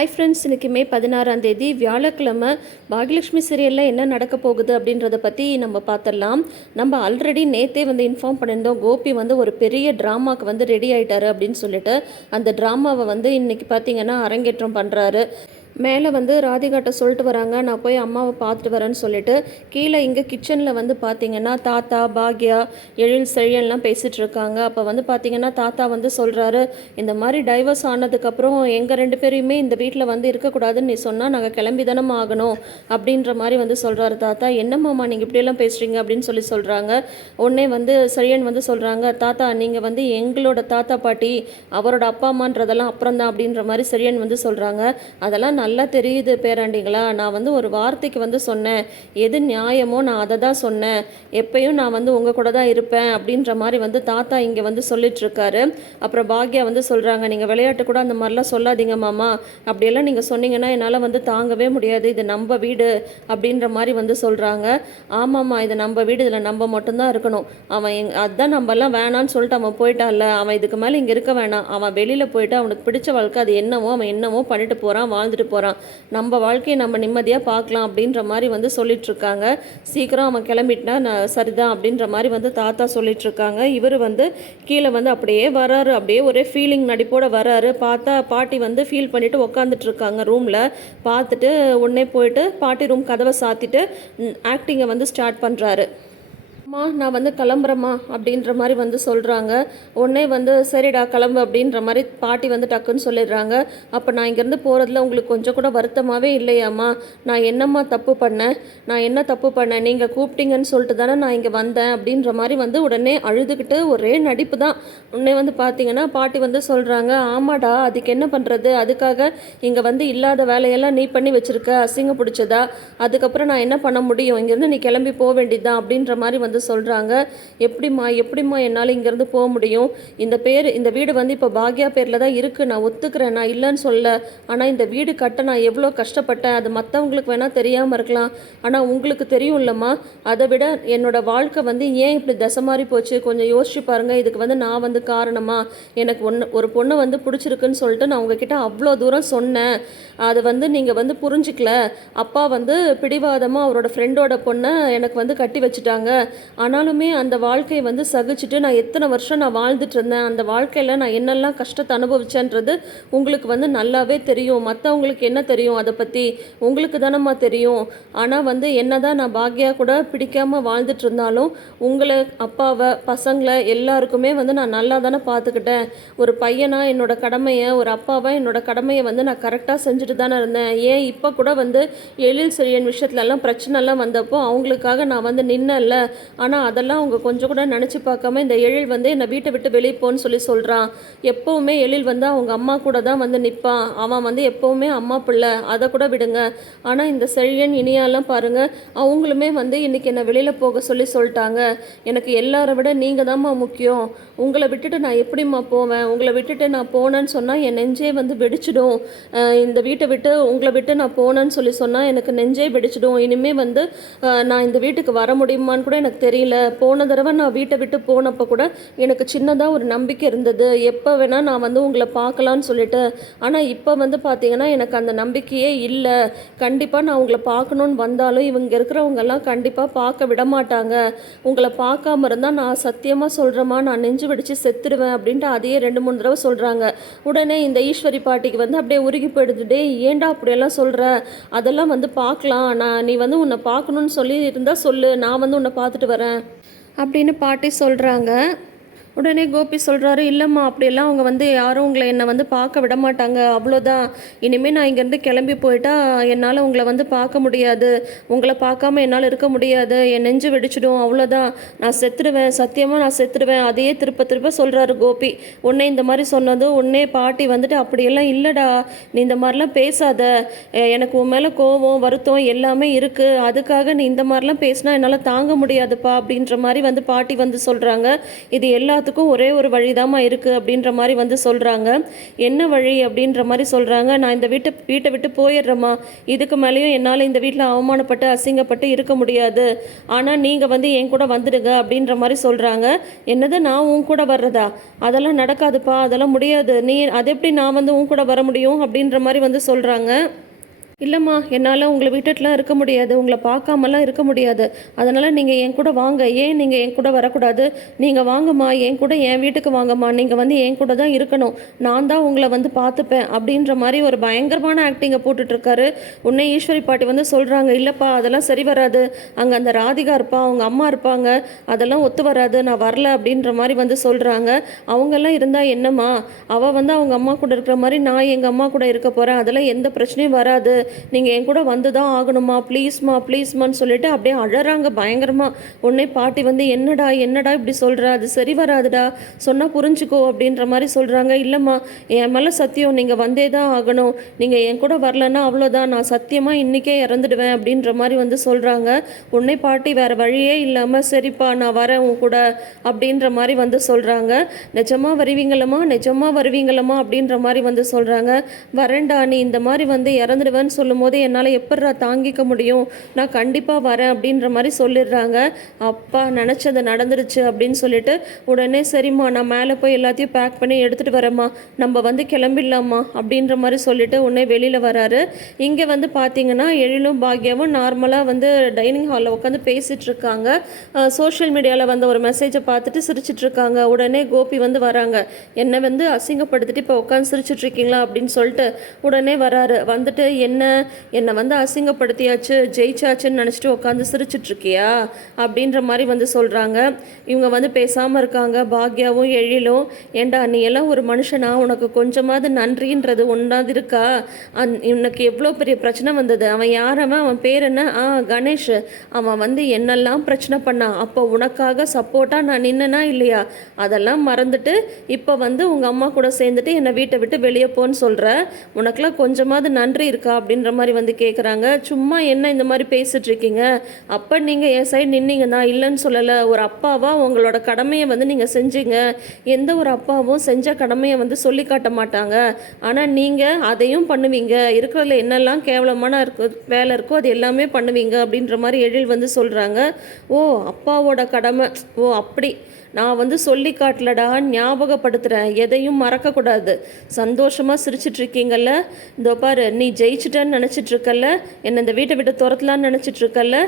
Hi friends, இன்றைக்கி மே 16ஆம் தேதி வியாழக்கிழமை. பாகியலட்சுமி சீரியலில் என்ன நடக்க போகுது அப்படின்றத பற்றி நம்ம பார்த்துடலாம். நம்ம ஆல்ரெடி நேற்றே இன்ஃபார்ம் பண்ணியிருந்தோம். கோபி ஒரு பெரிய ட்ராமாவுக்கு ரெடி ஆகிட்டாரு அப்படின்னு சொல்லிட்டு. அந்த ட்ராமாவை இன்றைக்கி பார்த்திங்கன்னா அரங்கேற்றம் பண்ணுறாரு. மேலே ராதிகாட்ட சொல்லிட்டு வராங்க, நான் போய் அம்மாவை பார்த்துட்டு வரேன்னு சொல்லிட்டு. கீழே இங்கே கிச்சனில் பார்த்திங்கன்னா தாத்தா, பாக்யா, எழில், செழியல்லாம் பேசிகிட்டு இருக்காங்க. அப்போ பார்த்திங்கன்னா தாத்தா சொல்கிறாரு, இந்த மாதிரி டைவர்ஸ் ஆனதுக்கப்புறம் எங்கள் 2 பேரையுமே இந்த வீட்டில் இருக்கக்கூடாதுன்னு நீ சொன்னால் நாங்கள் கிளம்பி தானே ஆகணும் அப்படின்ற மாதிரி சொல்கிறாரு தாத்தா. என்னம்மாம்மா நீங்கள் இப்படியெல்லாம் பேசுகிறீங்க அப்படின்னு சொல்கிறாங்க. உடனே செழியன் சொல்கிறாங்க, தாத்தா நீங்கள் எங்களோட தாத்தா பாட்டி, அவரோட அப்பா அம்மான்றதெல்லாம் அப்புறம் தான் அப்படின்ற மாதிரி செழியன் சொல்கிறாங்க. அதெல்லாம் நல்லா தெரியுது பேராண்டிங்களா, நான் ஒரு வார்த்தைக்கு சொன்னேன், எது நியாயமோ நான் அதை தான் சொன்னேன், எப்பயும் நான் உங்கள் கூட தான் இருப்பேன் அப்படின்ற மாதிரி தாத்தா இங்கே சொல்லிட்டு இருக்காரு. அப்புறம் பாக்யா சொல்கிறாங்க, நீங்கள் விளையாட்டு கூட அந்த மாதிரிலாம் சொல்லாதீங்க மாமா, அப்படியெல்லாம் நீங்கள் சொன்னீங்கன்னா என்னால் தாங்கவே முடியாது, இது நம்ம வீடு அப்படின்ற மாதிரி சொல்கிறாங்க. ஆமாம்மா, இது நம்ம வீடு, இதில் நம்ம மட்டும்தான் இருக்கணும். அவன் அதுதான் நம்மலாம் வேணான்னு சொல்லிட்டு அவன் போயிட்டான்ல, அவன் இதுக்கு மேலே இங்கே இருக்க வேணாம், அவன் வெளியில் போயிட்டு அவனுக்கு பிடிச்ச வாழ்க்கை அது என்னவோ அவன் என்னவோ பண்ணிட்டு போகிறான், வாழ்ந்துட்டு போகிறான், நம்ம வாழ்க்கையை நம்ம நிம்மதியாக பார்க்கலாம் அப்படின்ற மாதிரி சொல்லிட்டுருக்காங்க. சீக்கிரம் அவன் கிளம்பிட்டா சரிதான் அப்படின்ற மாதிரி தாத்தா சொல்லிட்டுருக்காங்க. இவர் கீழே அப்படியே வராரு, அப்படியே ஒரே ஃபீலிங் நடிப்போட வராரு. பார்த்தா பாட்டி ஃபீல் பண்ணிவிட்டு உக்காந்துட்ருக்காங்க ரூமில். பார்த்துட்டு உடனே போயிட்டு பாட்டி ரூம் கதவை சாத்திட்டு ஆக்டிங்கை ஸ்டார்ட் பண்ணுறாரு. அம்மா, நான் கிளம்புறேம்மா அப்படின்ற மாதிரி சொல்கிறாங்க. உடனே சரிடா கிளம்பு அப்படின்ற மாதிரி பாட்டி டக்குன்னு சொல்லிடுறாங்க. அப்போ நான் இங்கேருந்து போகிறதுல உங்களுக்கு கொஞ்சம் கூட வருத்தமாகவே இல்லையாம்மா? நான் என்னம்மா தப்பு பண்ணேன், நான் என்ன தப்பு பண்ணேன், நீங்கள் கூப்பிட்டீங்கன்னு சொல்லிட்டு தானே நான் இங்கே வந்தேன் அப்படின்ற மாதிரி உடனே அழுதுகிட்டு ஒரே நடிப்பு தான். உடனே பார்த்தீங்கன்னா பாட்டி சொல்கிறாங்க, ஆமாடா அதுக்கு என்ன பண்ணுறது, அதுக்காக இங்கே இல்லாத வேலையெல்லாம் நீ பண்ணி வச்சுருக்க, அசிங்க பிடிச்சதா, அதுக்கப்புறம் நான் என்ன பண்ண முடியும், இங்கேருந்து நீ கிளம்பி போக வேண்டியதுதான் அப்படின்ற மாதிரி சொல்கிறாங்க. எப்படிம்மா என்னால் இங்கேருந்து போக முடியும், இந்த வீடு இப்போ பாக்யா பேரில் தான் இருக்குது, நான் ஒத்துக்கிறேன், நான் இல்லைன்னு சொல்ல, ஆனால் இந்த வீடு கட்ட நான் எவ்வளோ கஷ்டப்பட்டேன், அது மற்றவங்களுக்கு வேணால் தெரியாமல் இருக்கலாம், ஆனால் உங்களுக்கு தெரியும் இல்லைம்மா, அதை விட என்னோடய வாழ்க்கை ஏன் இப்படி தசை மாறி போச்சு, கொஞ்சம் யோசிச்சு பாருங்கள், இதுக்கு நான் காரணமா, எனக்கு ஒரு பொண்ணு பிடிச்சிருக்குன்னு சொல்லிட்டு நான் உங்ககிட்ட அவ்வளோ தூரம் சொன்னேன், அது நீங்கள் புரிஞ்சிக்கல, அப்பா பிடிவாதமாக அவரோட ஃப்ரெண்டோட பொண்ணை எனக்கு கட்டி வச்சுட்டாங்க, ஆனாலுமே அந்த வாழ்க்கையை சகிச்சுட்டு நான் எத்தனை வருஷம் நான் வாழ்ந்துட்டு இருந்தேன், அந்த வாழ்க்கையில் நான் என்னெல்லாம் கஷ்டத்தை அனுபவிச்சேன்றது உங்களுக்கு நல்லாவே தெரியும், மற்றவங்களுக்கு என்ன தெரியும் அதை பற்றி, உங்களுக்கு தானம்மா தெரியும். ஆனால் என்னதான் நான் பாக்யா கூட பிடிக்காமல் வாழ்ந்துட்டு இருந்தாலும் உங்களை, அப்பாவை, பசங்களை எல்லாருக்குமே நான் நல்லா தானே பார்த்துக்கிட்டேன். ஒரு பையனா என்னோட கடமையை, ஒரு அப்பாவை என்னோட கடமையை நான் கரெக்டாக செஞ்சுட்டு தானே இருந்தேன். ஏன் இப்போ கூட எழில் செழியன் விஷயத்துலலாம் பிரச்சனைலாம் வந்தப்போ அவங்களுக்காக நான் நின்னல, ஆனால் அதெல்லாம் அவங்க கொஞ்சம் கூட நினச்சி பார்க்காம இந்த எழில் என்னை வீட்டை விட்டு வெளியே போன்னு சொல்கிறான். எப்போவுமே எழில் அவங்க அம்மா கூட தான் நிற்பான், அவன் எப்போவுமே அம்மா பிள்ளை, அதை கூட விடுங்க. ஆனால் இந்த செழியன் இனியாலாம் பாருங்கள், அவங்களுமே இன்றைக்கி என்னை வெளியில் போக சொல்லிட்டாங்க. எனக்கு எல்லாரை விட நீங்கள் தான்மா முக்கியம், உங்களை விட்டுட்டு நான் எப்படிம்மா போவேன், உங்களை விட்டுட்டு நான் போனேன்னு சொன்னால் என் நெஞ்சே வெடிச்சிடும், இந்த வீட்டை விட்டு உங்களை விட்டு நான் போனேன்னு சொன்னால் எனக்கு நெஞ்சே வெடிச்சிடும். இனிமேல் நான் இந்த வீட்டுக்கு வர முடியுமான்னு கூட எனக்கு தெரியல. போன தடவை நான் வீட்டை விட்டு போனப்போ கூட எனக்கு சின்னதாக ஒரு நம்பிக்கை இருந்தது, எப்போ வேணால் நான் உங்களை பார்க்கலான்னு சொல்லிட்டு. ஆனால் இப்போ பார்த்தீங்கன்னா எனக்கு அந்த நம்பிக்கையே இல்லை. கண்டிப்பாக நான் உங்களை பார்க்கணுன்னு வந்தாலும் இவங்க இருக்கிறவங்கெல்லாம் கண்டிப்பாக பார்க்க விட மாட்டாங்க. உங்களை பார்க்காம இருந்தால் நான் சத்தியமாக சொல்கிறேம்மா, நான் நெஞ்சு வெடித்து செத்துடுவேன் அப்படின்ட்டு அதையே 2-3 தடவை சொல்கிறாங்க. உடனே இந்த ஈஸ்வரி பாட்டிக்கு அப்படியே உருகி போயிடுது. டே ஏன்டா அப்படியெல்லாம் சொல்கிற, அதெல்லாம் பார்க்கலாம், நீ உன்னை பார்க்கணுன்னு சொல்லி இருந்தால் சொல்லு, நான் உன்னை பார்த்துட்டு வரேன் அப்படின்னு பாட்டி சொல்கிறாங்க. உடனே கோபி சொல்கிறாரு, இல்லைம்மா அப்படியெல்லாம் அவங்க யாரும் உங்களை என்னை பார்க்க விட மாட்டாங்க, அவ்வளோதான், இனிமேல் நான் இங்கேருந்து கிளம்பி போயிட்டா என்னால் உங்களை பார்க்க முடியாது, உங்களை பார்க்காம என்னால் இருக்க முடியாது, என் நெஞ்சு வெடிச்சிடும், அவ்வளோதான், நான் செத்துடுவேன், சத்தியமாக நான் செத்துடுவேன், அதையே திருப்ப சொல்கிறாரு கோபி. உடனே இந்த மாதிரி சொன்னது உடனே பாட்டி அப்படியெல்லாம் இல்லைடா, நீ இந்த மாதிரிலாம் பேசாத, எனக்கு உன் மேலே கோவம் வருத்தம் எல்லாமே இருக்குது, அதுக்காக நீ இந்த மாதிரிலாம் பேசினா என்னால் தாங்க முடியாதுப்பா அப்படின்ற மாதிரி பாட்டி சொல்கிறாங்க. இது எல்லா எல்லாத்துக்கும் ஒரே ஒரு வழிதாம்மா இருக்குது அப்படின்ற மாதிரி வந்து சொல்கிறாங்க. என்ன வழி அப்படின்ற மாதிரி சொல்கிறாங்க. நான் இந்த வீட்டை விட்டு போயிடுறேம்மா, இதுக்கு மேலேயும் என்னால் இந்த வீட்டில் அவமானப்பட்டு அசிங்கப்பட்டு இருக்க முடியாது, ஆனால் நீங்கள் வந்து என் கூட வந்துடுங்க அப்படின்ற மாதிரி சொல்கிறாங்க. என்னது, நான் உன் கூட வர்றதா? அதெல்லாம் நடக்காதுப்பா, அதெல்லாம் முடியாது. அது எப்படி நான் வந்து உன் கூட வர முடியும் அப்படின்ற மாதிரி வந்து சொல்கிறாங்க. இல்லைம்மா, என்னால் உங்களை விட்டுட்டுலாம் இருக்க முடியாது, உங்களை பார்க்காமலாம் இருக்க முடியாது, அதனால் நீங்கள் என் கூட வாங்க. ஏன் நீங்கள் என் கூட வரக்கூடாது? நீங்கள் வாங்கம்மா, என் கூட என் வீட்டுக்கு வாங்கம்மா, நீங்கள் வந்து என் கூட தான் இருக்கணும், நான் தான் உங்களை வந்து பார்த்துப்பேன் அப்படின்ற மாதிரி ஒரு பயங்கரமான ஆக்டிங்கை போட்டுட்ருக்காரு. உன்னை ஈஸ்வரி பாட்டி வந்து சொல்கிறாங்க, இல்லைப்பா அதெல்லாம் சரி வராது, அங்கே அந்த ராதிகா இருப்பா, அவங்க அம்மா இருப்பாங்க, அதெல்லாம் ஒத்து வராது, நான் வரல அப்படின்ற மாதிரி வந்து சொல்கிறாங்க. அவங்கெல்லாம் இருந்தால் என்னம்மா, அவள் வந்து அவங்க அம்மா கூட இருக்கிற மாதிரி நான் எங்கள் அம்மா கூட இருக்க போகிறேன், அதெல்லாம் எந்த பிரச்சனையும் வராது, நீங்கள் என் கூட வந்து தான் ஆகணுமா, ப்ளீஸ்மான்னு சொல்லிட்டு அப்படியே அழறாங்க பயங்கரமாக. உடனே பாட்டி வந்து என்னடா இப்படி சொல்கிற, அது சரி வராதுடா, சொன்னால் புரிஞ்சுக்கோ அப்படின்ற மாதிரி சொல்கிறாங்க. இல்லைம்மா, என் மேலே சத்தியம், நீங்கள் வந்தே தான் ஆகணும், நீங்கள் என் கூட வரலன்னா அவ்வளோதான், நான் சத்தியமாக இன்றைக்கே இறந்துடுவேன் அப்படின்ற மாதிரி வந்து சொல்கிறாங்க. உடனே பாட்டி வேறு வழியே இல்லாமல் சரிப்பா நான் வரேன் உன் கூட அப்படின்ற மாதிரி வந்து சொல்கிறாங்க. நிஜமாக வருவீங்களம்மா அப்படின்ற மாதிரி வந்து சொல்கிறாங்க. வரேன்டா, நீ இந்த மாதிரி வந்து இறந்துடுவேன்னு சொல்லும் போது என்னால் எப்படா தாங்கிக்க முடியும், நான் கண்டிப்பாக வரேன் அப்படின்ற மாதிரி சொல்லிடுறாங்க. அப்பா, நினச்சது நடந்துருச்சு அப்படின்னு சொல்லிட்டு உடனே சரிம்மா நான் மேலே போய் எல்லாத்தையும் பேக் பண்ணி எடுத்துகிட்டு வரேம்மா, நம்ம வந்து கிளம்பிடலாமா அப்படின்ற மாதிரி சொல்லிட்டு உடனே வெளியில் வராரு. இங்கே வந்து பார்த்தீங்கன்னா எழிலும் பாக்யாவும் நார்மலாக வந்து டைனிங் ஹாலில் உட்காந்து பேசிகிட்டு இருக்காங்க. சோஷியல் மீடியாவில் வந்து ஒரு மெசேஜை பார்த்துட்டு சிரிச்சிட்டு இருக்காங்க. உடனே கோபி வந்து வராங்க. என்னை வந்து அசிங்கப்படுத்திட்டு இப்போ உட்காந்து சிரிச்சிட்டு இருக்கீங்களா அப்படின்னு சொல்லிட்டு உடனே வராரு. வந்துட்டு என்னை வந்து அசிங்கப்படுத்தியாச்சு, ஜெயிச்சாச்சுன்னு நினச்சிட்டு உட்காந்து சிரிச்சிட்ருக்கியா அப்படின்ற மாதிரி வந்து சொல்கிறாங்க. இவங்க வந்து பேசாமல் இருக்காங்க. பாக்யாவும் எழிலும், ஏண்டா நீ எல்லாம் ஒரு மனுஷனா, உனக்கு கொஞ்சமாவது நன்றின்றது ஒன்றாவது இருக்கா? உனக்கு எவ்வளோ பெரிய பிரச்சனை வந்தது, அவன் யாரவன், அவன் பேர் என்ன, கணேஷ், அவன் வந்து என்னெல்லாம் பிரச்சனை பண்ணான், அப்போ உனக்காக சப்போர்ட்டாக நான் நின்னனா இல்லையா? அதெல்லாம் மறந்துட்டு இப்போ வந்து உங்கள் அம்மா கூட சேர்ந்துட்டு என்னை வீட்டை விட்டு வெளியே போன்னு சொல்கிற, உனக்கெல்லாம் கொஞ்சமாவது நன்றி இருக்கா அப்படின்ற மாதிரி வந்து கேட்குறாங்க. சும்மா என்ன இந்த மாதிரி பேசிட்டு இருக்கீங்க, அப்போ நீங்கள் என் சைடு நின்னீங்க, நான் இல்லைன்னு சொல்லலை, ஒரு அப்பாவா உங்களோட கடமையை வந்து நீங்கள் செஞ்சீங்க, எந்த ஒரு அப்பாவும் செஞ்ச கடமையை வந்து சொல்லி காட்ட மாட்டாங்க, ஆனால் நீங்கள் அதையும் பண்ணுவீங்க, இருக்கிறதுல என்னெல்லாம் கேவலமான வேலை இருக்கோ அது எல்லாமே பண்ணுவீங்க அப்படின்ற மாதிரி எழில் வந்து சொல்கிறாங்க. ஓ, அப்பாவோட கடமை, ஓ அப்படி, நான் வந்து சொல்லி காட்டலடா, ஞாபகப்படுத்துகிறேன், எதையும் மறக்கக்கூடாது, சந்தோஷமாக சிரிச்சிட்ருக்கீங்கல்ல, இதோ பாரு நீ ஜெயிச்சிட்டேன்னு நினச்சிட்ருக்கல்ல, என்னை இந்த வீட்டை விட்டு துரத்தலான்னு நினச்சிட்ருக்கல்ல,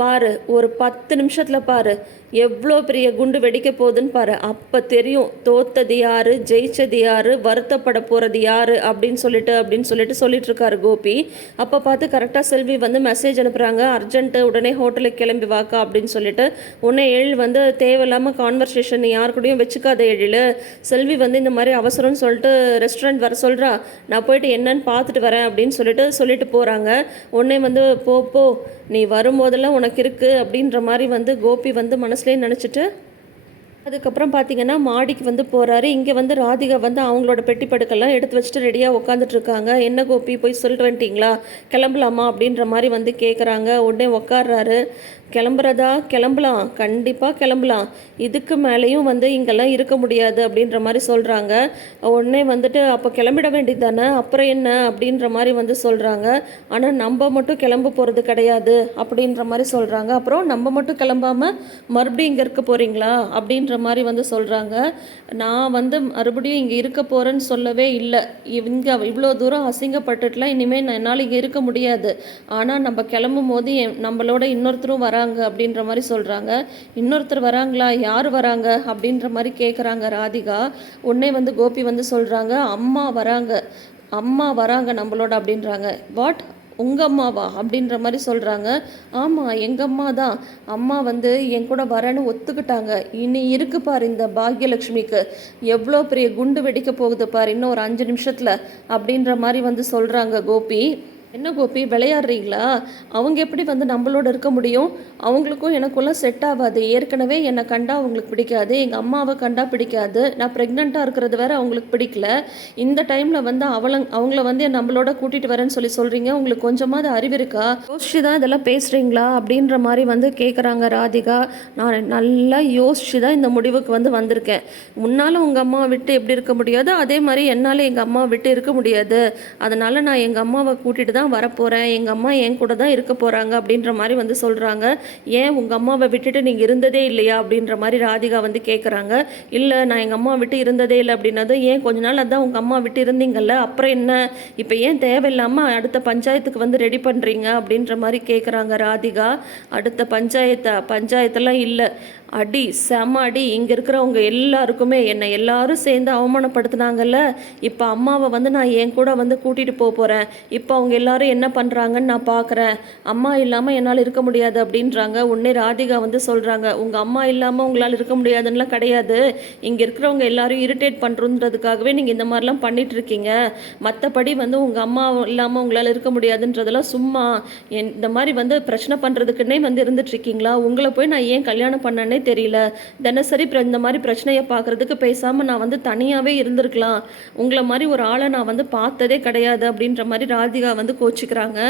பாரு ஒரு 10 நிமிஷத்தில் பாரு எவ்வளோ பெரிய குண்டு வெடிக்க போகுதுன்னு பாரு, அப்போ தெரியும் தோத்தது யார், ஜெயிச்சது யார், வருத்தப்பட போகிறது யார் அப்படின்னு சொல்லிட்டு சொல்லிட்டுருக்காரு கோபி. அப்போ பார்த்து கரெக்டாக செல்வி வந்து மெசேஜ் அனுப்புகிறாங்க, அர்ஜென்ட்டு, உடனே ஹோட்டலுக்கு கிளம்பி வாக்கா அப்படின்னு சொல்லிட்டு. உடனே எழில் வந்து தேவையில்லாமல் கான்வர்சேஷன் யார் கூடயும் வச்சுக்காத எழில், செல்வி வந்து இந்த மாதிரி அவசரம்னு சொல்லிட்டு ரெஸ்டாரண்ட் வர சொல்கிறா, நான் போயிட்டு என்னன்னு பார்த்துட்டு வரேன் அப்படின்னு சொல்லிட்டு போகிறாங்க. உடனே வந்து போ நீ வரும்போதெல்லாம் உனக்கு இருக்குது அப்படின்ற மாதிரி வந்து கோபி வந்து மனசுலேயே நினச்சிட்டு அதுக்கப்புறம் பார்த்தீங்கன்னா மாடிக்கு வந்து போகிறாரு. இங்கே வந்து ராதிகா வந்து அவங்களோட பெட்டி படுக்கெல்லாம் எடுத்து வச்சுட்டு ரெடியாக உட்காந்துட்ருக்காங்க. என்ன கோபி போய் சொல்லிட்டு வந்துட்டிங்களா, கிளம்பலாமா அப்படின்ற மாதிரி வந்து கேட்குறாங்க. உடனே உட்கார்றாரு. கிளம்பலாம், கண்டிப்பாக கிளம்பலாம், இதுக்கு மேலேயும் வந்து இங்கெல்லாம் இருக்க முடியாது அப்படின்ற மாதிரி சொல்கிறாங்க. உடனே வந்துட்டு அப்போ கிளம்பிட வேண்டியது தானே, அப்புறம் என்ன அப்படின்ற மாதிரி வந்து சொல்கிறாங்க. ஆனால் நம்ம மட்டும் கிளம்ப போகிறது கிடையாது அப்படின்ற மாதிரி சொல்கிறாங்க. அப்புறம் நம்ம மட்டும் கிளம்பாமல் மறுபடியும் இங்கே இருக்க போகிறீங்களா அப்படின்ற மாதிரி வந்து சொல்கிறாங்க. நான் வந்து மறுபடியும் இங்கே இருக்க போகிறேன்னு சொல்லவே இல்லை, இங்கே இவ்வளோ தூரம் அசிங்கப்பட்டுட்டுலாம் இனிமேல் என்னால் இங்கே இருக்க முடியாது, ஆனால் நம்ம கிளம்பும் போது நம்மளோட இன்னொருத்தரும் வராங்க அப்படின்ற மாதிரி சொல்கிறாங்க. இன்னொருத்தர் வராங்களா, யார் வராங்க அப்படின்ற மாதிரி கேட்குறாங்க ராதிகா. உடனே வந்து கோபி வந்து சொல்கிறாங்க, அம்மா வராங்க நம்மளோட அப்படின்றாங்க. வாட், உங்கள் அம்மாவா அப்படின்ற மாதிரி சொல்கிறாங்க. ஆமாம், எங்கள் அம்மா தான், அம்மா வந்து என் கூட வரேன்னு ஒத்துக்கிட்டாங்க, இனி இருக்கு பாரு இந்த பாக்யலட்சுமிக்கு எவ்வளோ பெரிய குண்டு வெடிக்க போகுது பாரு இன்னும் ஒரு 5 நிமிஷத்தில் அப்படின்ற மாதிரி வந்து சொல்கிறாங்க கோபி. என்ன கோபி விளையாடுறீங்களா? அவங்க எப்படி வந்து நம்மளோட இருக்க முடியும்? அவங்களுக்கும் எனக்குள்ள செட் ஆகாது. ஏற்கனவே என்னை கண்டா அவங்களுக்கு பிடிக்காது. எங்கள் அம்மாவை கண்டா பிடிக்காது. நான் ப்ரெக்னெண்ட்டாக இருக்கிறது வேற அவங்களுக்கு பிடிக்கல. இந்த டைமில் வந்து அவங்கள வந்து நம்மளோட கூட்டிகிட்டு வரேன்னு சொல்கிறீங்க. உங்களுக்கு கொஞ்சமாவது அறிவு இருக்கா? யோசிச்சு தான் இதெல்லாம் பேசுகிறீங்களா? அப்படின்ற மாதிரி வந்து கேட்குறாங்க ராதிகா. நான் நல்லா யோசிச்சு தான் இந்த முடிவுக்கு வந்து வந்திருக்கேன். முன்னால் உங்கள் அம்மாவை விட்டு எப்படி இருக்க முடியாது, அதே மாதிரி என்னால் எங்கள் அம்மாவை விட்டு இருக்க முடியாது. அதனால் நான் எங்கள் அம்மாவை கூட்டிகிட்டு தான் வரப்போகிறேன். எங்கள் அம்மா என் கூட தான் இருக்க போகிறாங்க அப்படின்ற மாதிரி வந்து சொல்கிறாங்க. ஏன் உங்கள் அம்மாவை விட்டுட்டு நீங்கள் இருந்ததே இல்லையா அப்படின்ற மாதிரி ராதிகா வந்து கேட்குறாங்க. இல்லை நான் எங்கள் அம்மா விட்டு இருந்ததே இல்லை அப்படின்னது. ஏன் கொஞ்ச நாள் அதான் உங்கள் அம்மா விட்டு இருந்தீங்கல்ல, அப்புறம் என்ன இப்போ ஏன் தேவையில்லாமல் அடுத்த பஞ்சாயத்துக்கு வந்து ரெடி பண்ணுறீங்க அப்படின்ற மாதிரி கேட்குறாங்க ராதிகா. அடுத்த பஞ்சாயத்தெல்லாம் இல்லை, அடி செம அடி. இங்கே இருக்கிறவங்க எல்லாருக்குமே என்னை எல்லாரும் சேர்ந்து அவமானப்படுத்தினாங்கல்ல, இப்போ அம்மாவை வந்து நான் என் கூட வந்து கூட்டிகிட்டு போகிறேன். இப்போ அவங்க எல்லாரும் என்ன பண்ணுறாங்கன்னு நான் பார்க்குறேன். அம்மா இல்லாமல் என்னால் இருக்க முடியாது அப்படின்றாங்க. உடனே ராதிகா வந்து சொல்கிறாங்க, உங்கள் அம்மா இல்லாமல் உங்களால் இருக்க முடியாதுன்னெலாம் கிடையாது. இங்கே இருக்கிறவங்க எல்லாரும் இரிட்டேட் பண்ணுறதுக்காகவே நீங்கள் இந்த மாதிரிலாம் பண்ணிகிட்ருக்கீங்க. மற்றபடி வந்து உங்கள் அம்மா இல்லாமல் உங்களால் இருக்க முடியாதுன்றதெல்லாம் சும்மா இந்த மாதிரி வந்து பிரச்சனை பண்ணுறதுக்குன்னே வந்து இருந்துகிட்ருக்கீங்களா? உங்களை போய் நான் ஏன் கல்யாணம் பண்ணேன்னே தெரியல. தினசரி இந்த மாதிரி பிரச்சனையை பார்க்குறதுக்கு பேசாமல் நான் வந்து தனியாகவே இருந்திருக்கலாம். உங்களை மாதிரி ஒரு ஆளை நான் வந்து பார்த்ததே கிடையாது அப்படின்ற மாதிரி ராதிகா வந்து கோச்சிக்கிறாங்க.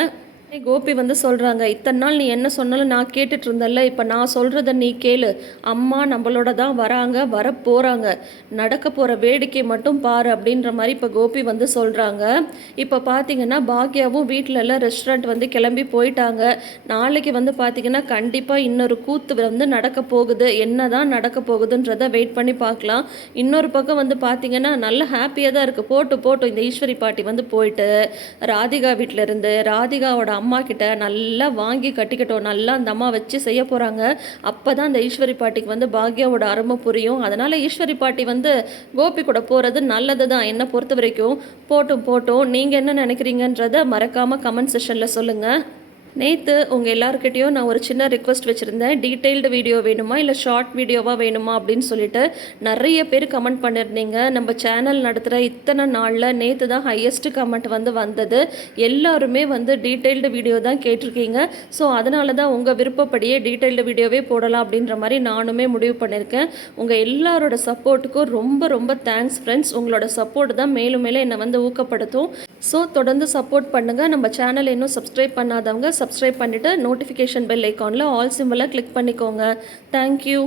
கோபி வந்து சொல்கிறாங்க, இத்தனை நாள் நீ என்ன சொன்னாலும் நான் கேட்டுட்டு இருந்தேன்ல, இப்போ நான் சொல்கிறத நீ கேளு. அம்மா நம்மளோட தான் வராங்க, வர போகிறாங்க. நடக்க போகிற வேடிக்கை மட்டும் பாரு அப்படின்ற மாதிரி இப்போ கோபி வந்து சொல்கிறாங்க. இப்போ பார்த்தீங்கன்னா பாக்யாவும் வீட்டில் எல்லாம் ரெஸ்டாரண்ட் வந்து கிளம்பி போயிட்டாங்க. நாளைக்கு வந்து பார்த்தீங்கன்னா கண்டிப்பாக இன்னொரு கூத்து வந்து நடக்க போகுது. என்ன தான் நடக்க போகுதுன்றதை வெயிட் பண்ணி பார்க்கலாம். இன்னொரு பக்கம் வந்து பார்த்தீங்கன்னா நல்ல ஹாப்பியாக தான் இருக்குது. போட்டு இந்த ஈஸ்வரி பாட்டி வந்து போயிட்டு ராதிகா வீட்டில் இருந்து ராதிகாவோட அம்மா கிட்ட நல்லா வாங்கி கட்டிக்கிட்டோம், நல்லா அந்த அம்மா வச்சு செய்ய போகிறாங்க. அப்போ தான் அந்த ஈஸ்வரி பாட்டிக்கு வந்து பாக்யாவோட அருமை புரியும். அதனால் ஈஸ்வரி பாட்டி வந்து கோபி கூட போகிறது நல்லது தான் என்னை பொறுத்த வரைக்கும். போட்டும் நீங்கள் என்ன நினைக்கிறீங்கன்றதை மறக்காமல் கமெண்ட் செஷனில் சொல்லுங்கள். நேற்று உங்கள் எல்லாருக்கிட்டேயும் நான் ஒரு சின்ன ரிக்வெஸ்ட் வச்சுருந்தேன், டீட்டெயில்டு வீடியோ வேணுமா இல்லை ஷார்ட் வீடியோவாக வேணுமா அப்படின்னு சொல்லிட்டு நிறைய பேர் கமெண்ட் பண்ணியிருந்தீங்க. நம்ம சேனல் நடத்துகிற இத்தனை நாளில் நேற்று தான் ஹையஸ்ட் கமெண்ட் வந்து வந்தது. எல்லாருமே வந்து டீட்டெயில்டு வீடியோ தான் கேட்டிருக்கீங்க. ஸோ அதனால தான் உங்கள் விருப்பப்படியே டீட்டெயில்டு வீடியோவே போடலாம் அப்படின்ற மாதிரி நானுமே முடிவு பண்ணியிருக்கேன். உங்கள் எல்லாரோட சப்போர்ட்டுக்கும் ரொம்ப ரொம்ப தேங்க்ஸ் ஃப்ரெண்ட்ஸ். உங்களோட சப்போர்ட் தான் மேலும் மேலே என்னை வந்து ஊக்கப்படுத்தும். ஸோ தொடர்ந்து சப்போர்ட் பண்ணுங்கள். நம்ம சேனலை இன்னும் சப்ஸ்கிரைப் பண்ணாதவங்க சப்ஸ்கிரைப் பண்ணிவிட்டு நோட்டிஃபிகேஷன் பெல் ஐக்கானில் ஆல் சிம்பிளை கிளிக் பண்ணிக்கோங்க. தேங்க்யூ.